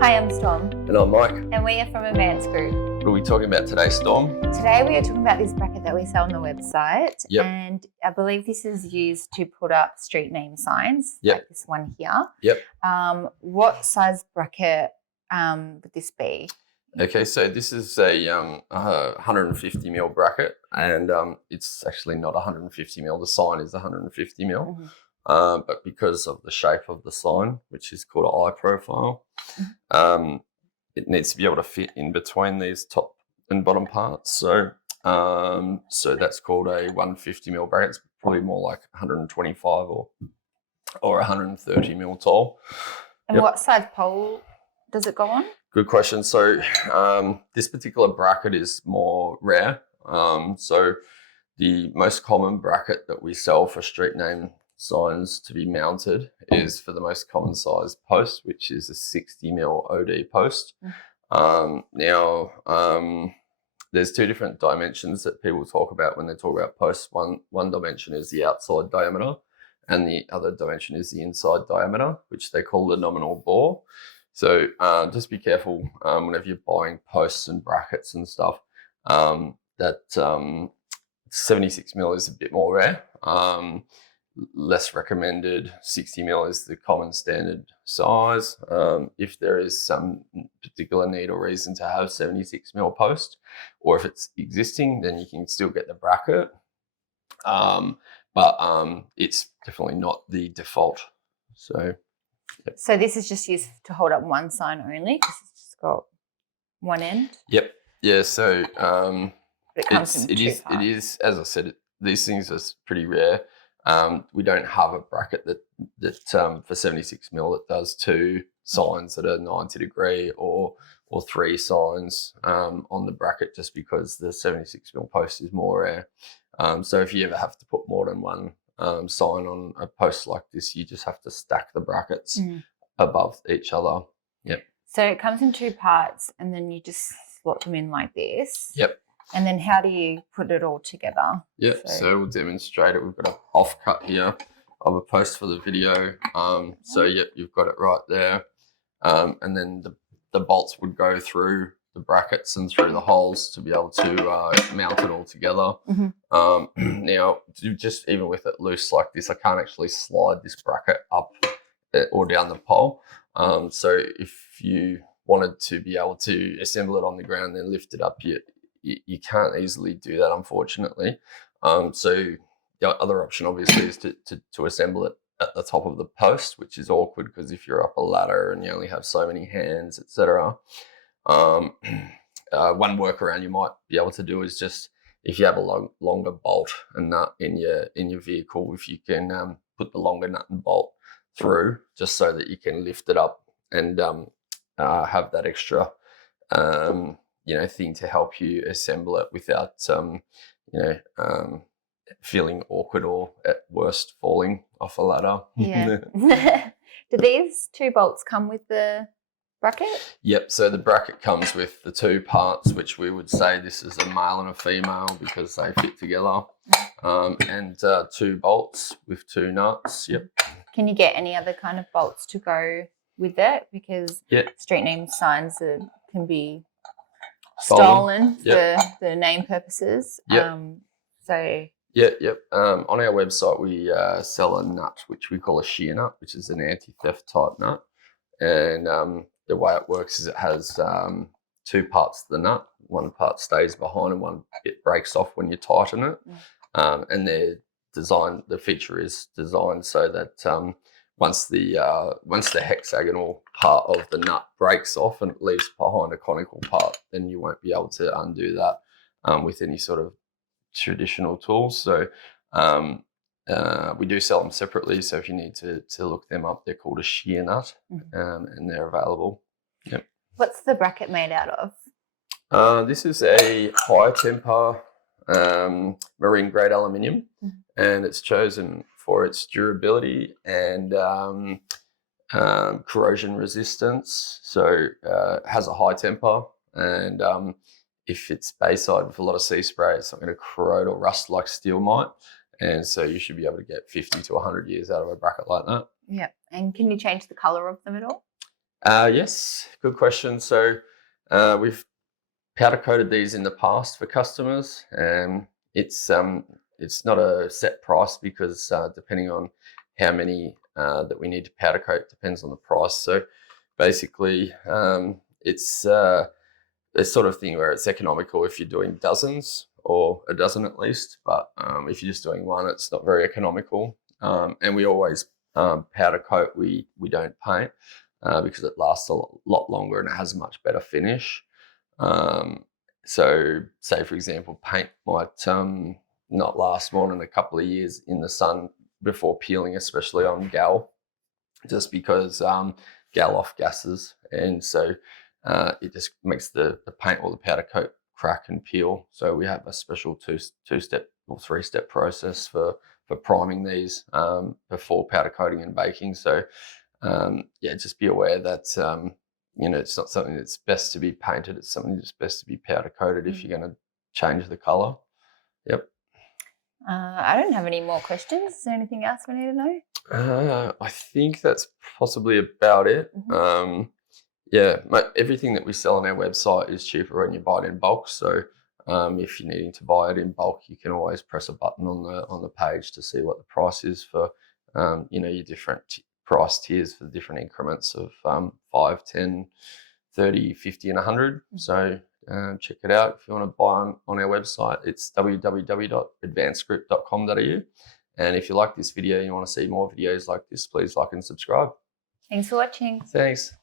Hi, I'm Storm. And I'm Mike. And we are from Advance Group. What are we talking about today, Storm? Today we are talking about this bracket that we sell on the website. Yep. And I believe this is used to put up street name signs, Yep. like this one here. Yep. What size bracket would this be? Okay, so this is a 150 mil bracket, and it's actually not 150 mil. The sign is 150 mil. Mm-hmm. But because of the shape of the sign, which is called an eye profile, it needs to be able to fit in between these top and bottom parts. So that's called a 150 mil bracket. It's probably more like 125 or 130 mil tall. And Yep. what size pole does it go on? Good question. So this particular bracket is more rare. So the most common bracket that we sell for street name signs to be mounted is for the most common size post, which is a 60 mil OD post. There's two different dimensions that people talk about when they talk about posts. One dimension is the outside diameter, and the other dimension is the inside diameter, which they call the nominal bore. So just be careful whenever you're buying posts and brackets and stuff, that 76 mil is a bit more rare. Less recommended. 60 mil is the common standard size. If there is some particular need or reason to have 76 mil post, or if it's existing, then you can still get the bracket. But it's definitely not the default. So. Yep. So this is just used to hold up one sign only because it's just got one end? Yep. Yeah, so It comes in two parts. It is, as I said, these things are pretty rare. We don't have a bracket that for 76 mil that does two signs that are 90 degree or three signs on the bracket, just because the 76 mil post is more rare. So if you ever have to put more than one sign on a post like this, you just have to stack the brackets above each other. Yep. So it comes in two parts, and then you just slot them in like this. Yep. And then how do you put it all together? Yep. So we'll demonstrate it. We've got an offcut here of a post for the video. So yep, you've got it right there. And then the bolts would go through the brackets and through the holes to be able to mount it all together. Now, just even with it loose like this, I can't actually slide this bracket up or down the pole. So if you wanted to be able to assemble it on the ground and then lift it up, you can't easily do that, unfortunately. So the other option obviously is to assemble it at the top of the post, which is awkward because if you're up a ladder and you only have so many hands, etc. One workaround you might be able to do is just, if you have a longer bolt and nut in your vehicle, if you can put the longer nut and bolt through, just so that you can lift it up and have that extra thing to help you assemble it without feeling awkward or at worst falling off a ladder. Yeah. Do these two bolts come with the bracket? Yep, so the bracket comes with the two parts, which we would say this is a male and a female because they fit together, and two bolts with two nuts. Yep. Can you get any other kind of bolts to go with it? Because street name signs can be stolen for the name purposes. Yep. Yep. On our website, we sell a nut, which we call a shear nut, which is an anti-theft type nut. And the way it works is it has two parts to the nut. One part stays behind and one bit breaks off when you tighten it. And the feature is designed so that once the hexagonal part of the nut breaks off and it leaves behind a conical part, then you won't be able to undo that with any sort of traditional tools. So we do sell them separately, so if you need to look them up, they're called a shear nut, and they're available. Yep. What's the bracket made out of? This is a high temper marine grade aluminium, and it's chosen for its durability and corrosion resistance. So it has a high temper, and if it's bayside with a lot of sea spray, it's not going to corrode or rust like steel might. And so you should be able to get 50 to 100 years out of a bracket like that. Yeah. And can you change the colour of them at all? Yes, good question. So we've powder coated these in the past for customers, and it's not a set price because depending on how many that we need to powder coat depends on the price. So basically, it's the sort of thing where it's economical if you're doing dozens or a dozen at least, but if you're just doing one, it's not very economical. And we always powder coat. We don't paint because it lasts a lot longer and it has a much better finish. So, say for example, paint might not last more than a couple of years in the sun before peeling, especially on gal, just because gal off gases, and so it just makes the paint or the powder coat crack and peel. So we have a special two-step or three-step process for priming these before powder coating and baking. So yeah, just be aware that it's not something that's best to be painted. It's something that's best to be powder coated if you're going to change the color. Yep. I don't have any more questions. Is there anything else we need to know? I think that's possibly about it. Mm-hmm. Yeah, everything that we sell on our website is cheaper when you buy it in bulk. So if you're needing to buy it in bulk, you can always press a button on the page to see what the price is for your different price tiers for the different increments of 5, 10, 30, 50 and 100. So check it out if you want to buy on our website. It's www.advancedgroup.com.au. And if you like this video and you want to see more videos like this, please like and subscribe. Thanks for watching. Thanks.